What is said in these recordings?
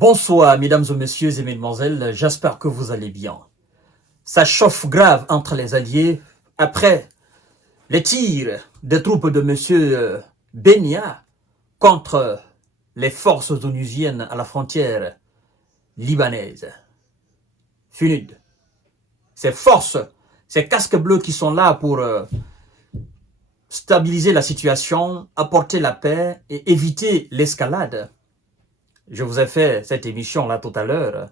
Bonsoir, mesdames et messieurs et mesdemoiselles, j'espère que vous allez bien. Ça chauffe grave entre les alliés après les tirs des troupes de M. Benya contre les forces onusiennes à la frontière libanaise. FUNUD. Ces forces, ces casques bleus qui sont là pour stabiliser la situation, apporter la paix et éviter l'escalade. Je vous ai fait cette émission-là tout à l'heure.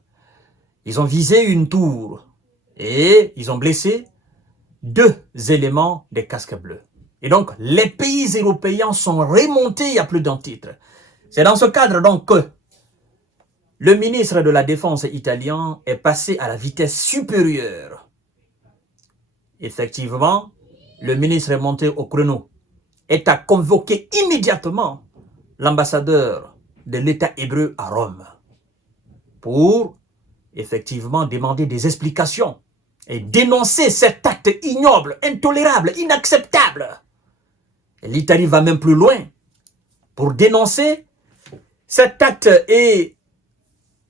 Ils ont visé une tour et ils ont blessé 2 éléments des casques bleus. Et donc, les pays européens sont remontés à plus d'un titre. C'est dans ce cadre donc que le ministre de la Défense italien est passé à la vitesse supérieure. Effectivement, le ministre est monté au créneau et a convoqué immédiatement l'ambassadeur de l'État hébreu à Rome pour effectivement demander des explications et dénoncer cet acte ignoble, intolérable, inacceptable. L'Italie va même plus loin pour dénoncer cet acte et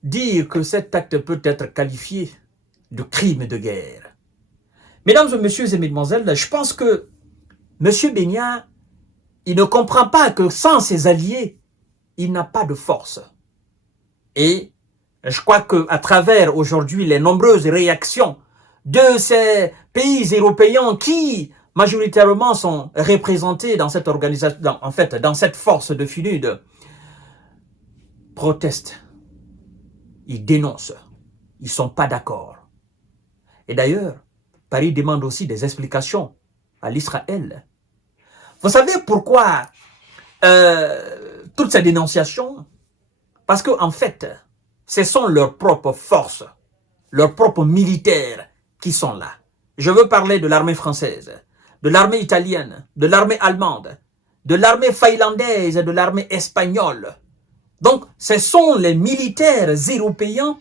dire que cet acte peut être qualifié de crime de guerre. Mesdames et messieurs et mesdemoiselles, je pense que M. Benya, il ne comprend pas que sans ses alliés, il n'a pas de force. Et je crois qu'à travers aujourd'hui les nombreuses réactions de ces pays européens qui majoritairement sont représentés dans cette organisation, dans cette force de FUNUD, protestent, ils dénoncent, ils ne sont pas d'accord. Et d'ailleurs, Paris demande aussi des explications à l'Israël. Vous savez pourquoi toutes ces dénonciations? Parce qu'en fait, ce sont leurs propres forces, leurs propres militaires qui sont là. Je veux parler de l'armée française, de l'armée italienne, de l'armée allemande, de l'armée finlandaise et de l'armée espagnole. Donc, ce sont les militaires européens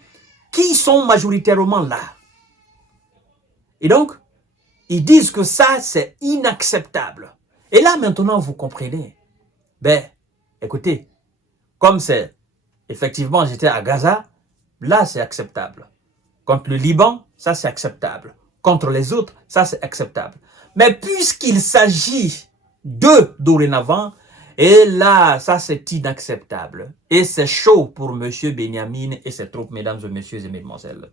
qui sont majoritairement là. Et donc, ils disent que ça, c'est inacceptable. Et là, maintenant, vous comprenez. Ben, écoutez, comme c'est, effectivement, j'étais à Gaza, là, c'est acceptable. Contre le Liban, ça, c'est acceptable. Contre les autres, ça, c'est acceptable. Mais puisqu'il s'agit d'eux dorénavant, et là, ça, c'est inacceptable. Et c'est chaud pour M. Benyamin et ses troupes, mesdames et messieurs et mesdemoiselles.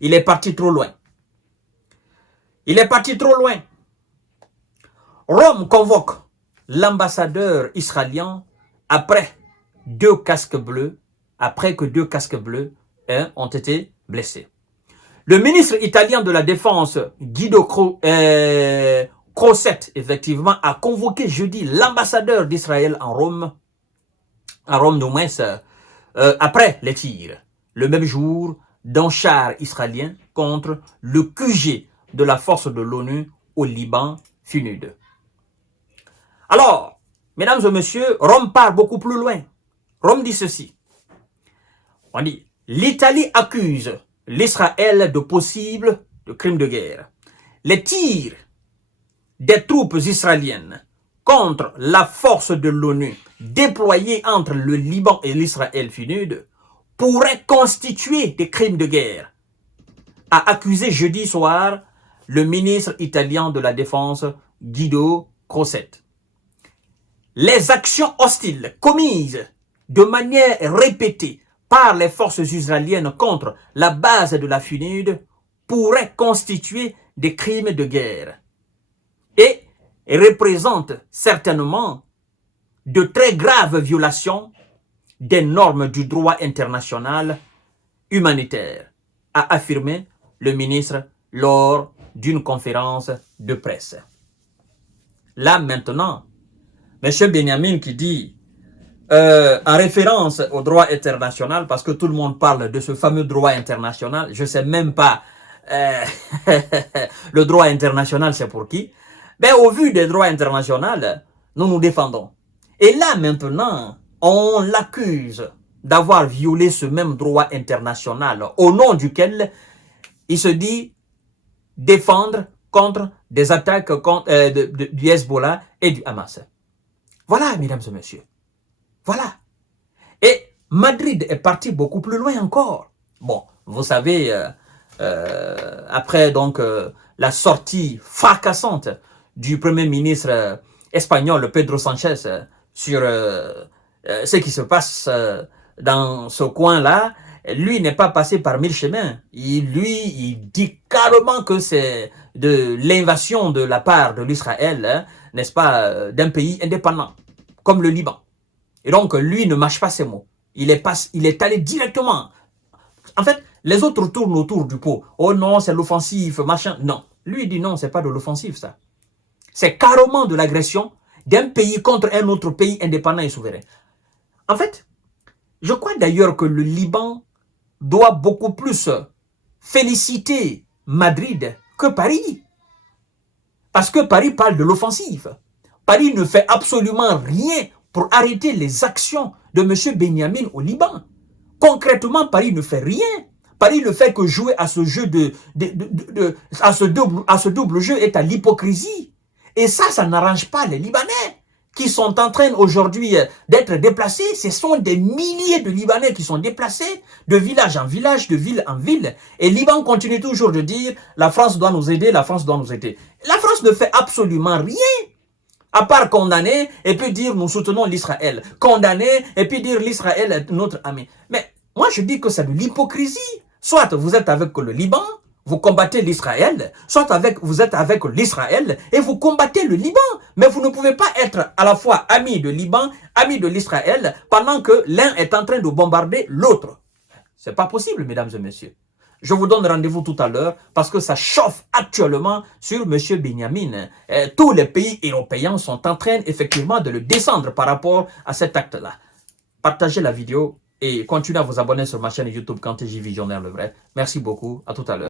Il est parti trop loin. Il est parti trop loin. Rome convoque l'ambassadeur israélien après que 2 casques bleus ont été blessés. Le ministre italien de la Défense, Guido Croset, effectivement, a convoqué jeudi l'ambassadeur d'Israël à Rome du moins, après les tirs, le même jour, d'un char israélien contre le QG de la force de l'ONU au Liban, FUNUD. Alors, mesdames et messieurs, Rome part beaucoup plus loin. Rome dit ceci. On dit, l'Italie accuse l'Israël de possibles crimes de guerre. Les tirs des troupes israéliennes contre la force de l'ONU déployée entre le Liban et l'Israël FUNUD pourraient constituer des crimes de guerre, a accusé jeudi soir le ministre italien de la Défense Guido Croset. Les actions hostiles commises de manière répétée par les forces israéliennes contre la base de la FUNUD pourraient constituer des crimes de guerre et représentent certainement de très graves violations des normes du droit international humanitaire, a affirmé le ministre lors d'une conférence de presse. Là maintenant, M. Benyamin qui dit en référence au droit international, parce que tout le monde parle de ce fameux droit international, je ne sais même pas le droit international c'est pour qui. Ben, au vu des droits internationaux, nous nous défendons. Et là maintenant, on l'accuse d'avoir violé ce même droit international au nom duquel il se dit défendre contre des attaques du Hezbollah et du Hamas. Voilà, mesdames et messieurs. Voilà. Et Madrid est parti beaucoup plus loin encore. Bon, vous savez, après donc la sortie fracassante du premier ministre espagnol Pedro Sanchez sur ce qui se passe dans ce coin-là, lui n'est pas passé par mille chemins. Il dit carrément que c'est de l'invasion de la part de l'Israël, hein, n'est-ce pas, d'un pays indépendant, comme le Liban. Et donc, lui ne mâche pas ses mots. Il est allé directement. En fait, les autres tournent autour du pot. Oh non, c'est l'offensive, machin. Non. Lui, il dit non, c'est pas de l'offensive, ça. C'est carrément de l'agression d'un pays contre un autre pays indépendant et souverain. En fait, je crois d'ailleurs que le Liban doit beaucoup plus féliciter Madrid que Paris. Parce que Paris parle de l'offensive. Paris ne fait absolument rien pour arrêter les actions de M. Benyamin au Liban. Concrètement, Paris ne fait rien. Paris ne fait que jouer à ce jeu à ce double jeu est à l'hypocrisie. Et ça n'arrange pas les Libanais qui sont en train aujourd'hui d'être déplacés. Ce sont des milliers de Libanais qui sont déplacés de village en village, de ville en ville. Et Liban continue toujours de dire la France doit nous aider, la France doit nous aider. La France ne fait absolument rien. À part condamner et puis dire nous soutenons l'Israël. Condamner et puis dire l'Israël est notre ami. Mais moi je dis que c'est de l'hypocrisie. Soit vous êtes avec le Liban, vous combattez l'Israël, soit vous êtes avec l'Israël et vous combattez le Liban. Mais vous ne pouvez pas être à la fois ami de Liban, ami de l'Israël, pendant que l'un est en train de bombarder l'autre. C'est pas possible, mesdames et messieurs. Je vous donne rendez-vous tout à l'heure parce que ça chauffe actuellement sur M. Benyamin. Tous les pays européens sont en train effectivement de le descendre par rapport à cet acte-là. Partagez la vidéo et continuez à vous abonner sur ma chaîne YouTube Kanté J Visionnaire le vrai. Merci beaucoup, à tout à l'heure.